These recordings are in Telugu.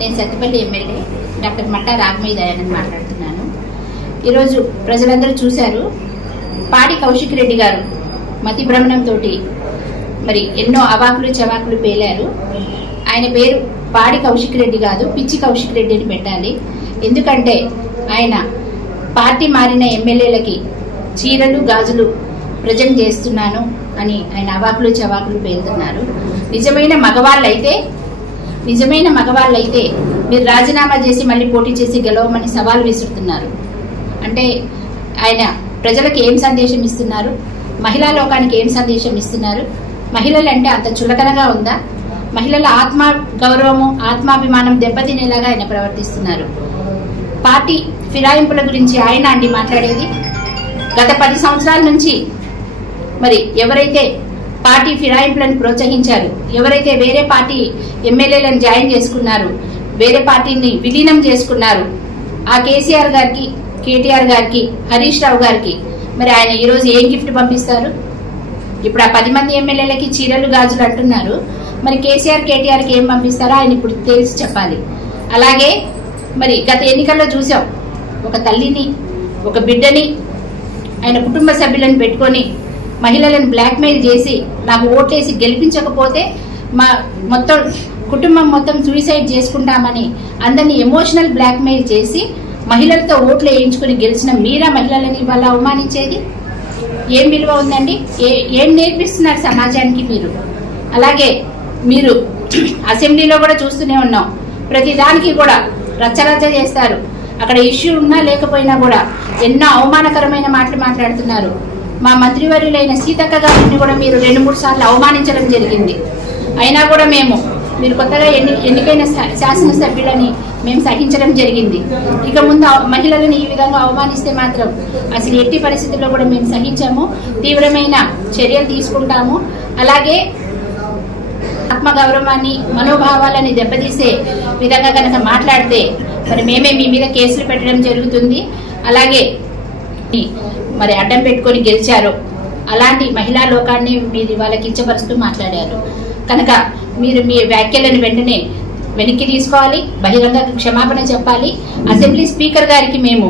నేను సత్తిపల్లి ఎమ్మెల్యే డాక్టర్ మట్టా రాగమయ్య దయానంద్ మాట్లాడుతున్నాను. ఈరోజు ప్రజలందరూ చూశారు, పాడి కౌశిక్ రెడ్డి గారు మతి భ్రమణంతో మరి ఎన్నో అవాకులు చవాకులు పేలారు. ఆయన పేరు పాడి కౌశిక్ రెడ్డి కాదు, పిచ్చి కౌశిక్ రెడ్డి అని పెట్టాలి. ఎందుకంటే ఆయన పార్టీ మారిన ఎమ్మెల్యేలకి చీరలు గాజులు ప్రజెంట్ చేస్తున్నాను అని ఆయన అవాకులు చవాకులు పేలుతున్నారు. నిజమైన మగవాళ్ళైతే మీరు రాజీనామా చేసి మళ్ళీ పోటీ చేసి గెలవమని సవాల్ విసురుతున్నారు. అంటే ఆయన ప్రజలకు ఏం సందేశం ఇస్తున్నారు? మహిళా లోకానికి ఏం సందేశం ఇస్తున్నారు? మహిళలు అంటే అంత చులకనగా ఉందా? మహిళల ఆత్మ గౌరవము ఆత్మాభిమానం దెబ్బతినేలాగా ఆయన ప్రవర్తిస్తున్నారు. పార్టీ ఫిరాయింపుల గురించి ఆయన అండి మాట్లాడేది. గత 10 సంవత్సరాల నుంచి మరి ఎవరైతే పార్టీ ఫిరాయింపులను ప్రోత్సహించారు, ఎవరైతే వేరే పార్టీ ఎమ్మెల్యేలను జాయిన్ చేసుకున్నారు, వేరే పార్టీని విలీనం చేసుకున్నారు, ఆ కేసీఆర్ గారికి, కేటీఆర్ గారికి, హరీష్ రావు గారికి మరి ఆయన ఈరోజు ఏం గిఫ్ట్ పంపిస్తారు? ఇప్పుడు ఆ 10 మంది ఎమ్మెల్యేలకి చీరలు గాజులు అంటున్నారు. మరి కేసీఆర్ కేటీఆర్కి ఏం పంపిస్తారో ఆయన ఇప్పుడు తెలిసి చెప్పాలి. అలాగే మరి గత ఎన్నికల్లో చూసాం, ఒక తల్లిని, ఒక బిడ్డని, ఆయన కుటుంబ సభ్యులను పెట్టుకొని మహిళలను బ్లాక్మెయిల్ చేసి నాకు ఓట్లేసి గెలిపించకపోతే మా మొత్తం కుటుంబం మొత్తం సూసైడ్ చేసుకుంటామని అందరినీ ఎమోషనల్ బ్లాక్మెయిల్ చేసి మహిళలతో ఓట్లు వేయించుకుని గెలిచిన మీరా మహిళలని ఇవాళ అవమానించేది? ఏం విలువ ఉందండి? ఏం నేర్పిస్తున్నారు సమాజానికి మీరు? అలాగే మీరు అసెంబ్లీలో కూడా చూస్తూనే ఉన్నాం, ప్రతి దానికి కూడా రచ్చరచ్చ చేస్తారు. అక్కడ ఇష్యూ ఉన్నా లేకపోయినా కూడా ఎన్నో అవమానకరమైన మాటలు మాట్లాడుతున్నారు. మా మంత్రివర్యులైన సీతక్క గారిని కూడా మీరు 2-3 సార్లు అవమానించడం జరిగింది. అయినా కూడా మీరు కొత్తగా ఎన్నికైన శాసనసభ్యులని మేము సహించడం జరిగింది. ఇక ముందు మహిళలను ఈ విధంగా అవమానిస్తే మాత్రం అసలు ఎట్టి పరిస్థితుల్లో కూడా మేము సహించాము, తీవ్రమైన చర్యలు తీసుకుంటాము. అలాగే ఆత్మగౌరవాన్ని, మనోభావాలని దెబ్బతీసే విధంగా కనుక మాట్లాడితే మరి మేమే మీ మీద కేసులు పెట్టడం జరుగుతుంది. అలాగే మరి అడ్డం పెట్టుకొని గెలిచారు, అలాంటి మహిళా లోకాన్ని మీరు ఇవాళ కించపరుస్తూ మాట్లాడారు కనుక మీరు మీ వ్యాఖ్యలను వెంటనే వెనక్కి తీసుకోవాలి, బహిరంగ క్షమాపణ చెప్పాలి. అసెంబ్లీ స్పీకర్ గారికి మేము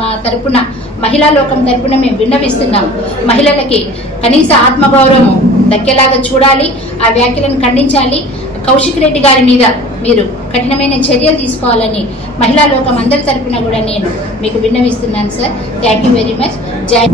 మా తరపున, మహిళా లోకం తరపున మేము విన్నవిస్తున్నాం. మహిళలకి కనీస ఆత్మగౌరవం దక్కేలాగా చూడాలి, ఆ వ్యాఖ్యలను ఖండించాలి. కౌశిక్ రెడ్డి గారి మీద మీరు కఠినమైన చర్యలు తీసుకోవాలని మహిళా లోకం అందరి తరపున కూడా నేను మీకు విన్నవిస్తున్నాను sir. Thank you very much. జై